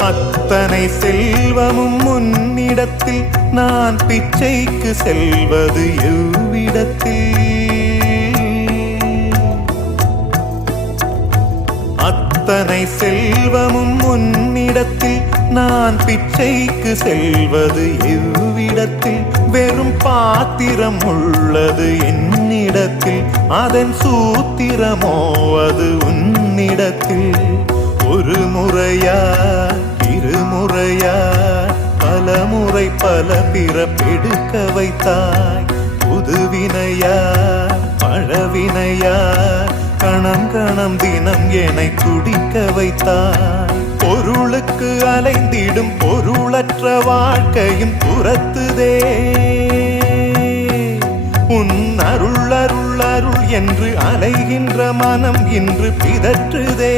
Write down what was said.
அத்தனை செல்வமும் உன்னிடத்தில் நான் பிச்சைக்கு செல்வது எவ்விடத்தில்? அத்தனை செல்வமும் உன்னிடத்தில் நான் பிச்சைக்கு செல்வது எவ்விடத்தில்? வெறும் பாத்திரம் உள்ளது என்னிடத்தில், அதன் சூத்திரமோ அது உன்னிடத்தில். ஒரு முறையா இருமுறையா பலமுறை பல பிறப்பெடுக்க வைத்தாய். புதுவினையா பழவினையா கணம் கணம் தினம் என்னை துடிக்க வைத்தாய். பொருளுக்கு அலைந்திடும் பொருளற்ற வாழ்க்கையும் துரத்துதே. உன் அருள் அருள் அருள் என்று அலைகின்ற மனம் இன்று பிதற்றுதே.